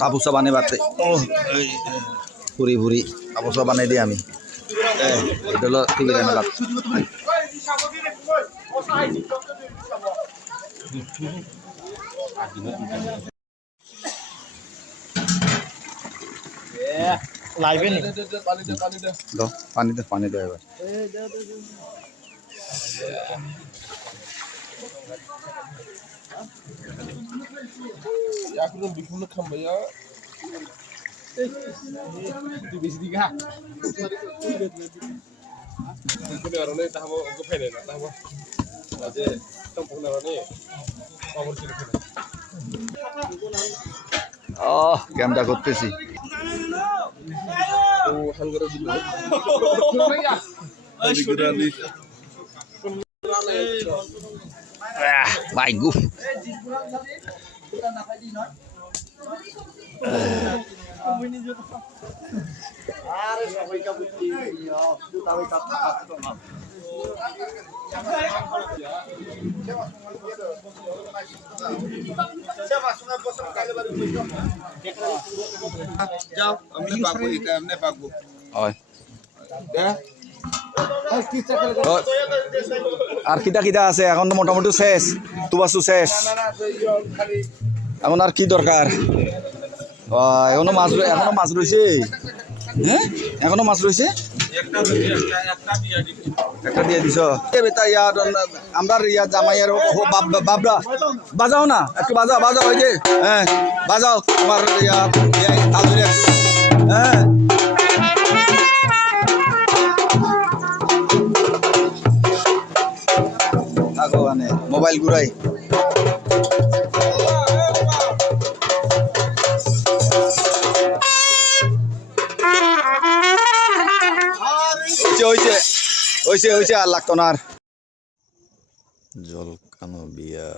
কাপোচা বানি বাতে ফুৰি ফুৰি কাপোচা বানাই দিয়ে আমি টিভি মেলাত পানী দে এবার aku belum bikin lekam ya. Di sini kah? Aku ni orang ni tahu aku pengen nak tahu. Aje tempat orang ni power sini. ক্যামটা করতেছি Oh, hanggar dulu. বাইগু Jauh, amne pagu itu, amne pagu. হয় Dah. আর কিটা কিটা আছে এখন তো মোটামুটি শেষ তুবাসু শেষ এখন আর কি দরকার এখনো মাছ রয়েছে হ্যাঁ এখনো মাছ রয়েছে একটা দিয়ে দিছ বেটা ইয়ার আমরা ইয়ার জামাইয়ের বাবরা বাজাও না একটু বাজাও ওই যে হ্যাঁ বাজাও তোমার ইয়ার তালুরে হ্যাঁ মোবাইল ঘুরাই হয়েছে আর লাগতো না আর জল কানো বিয়া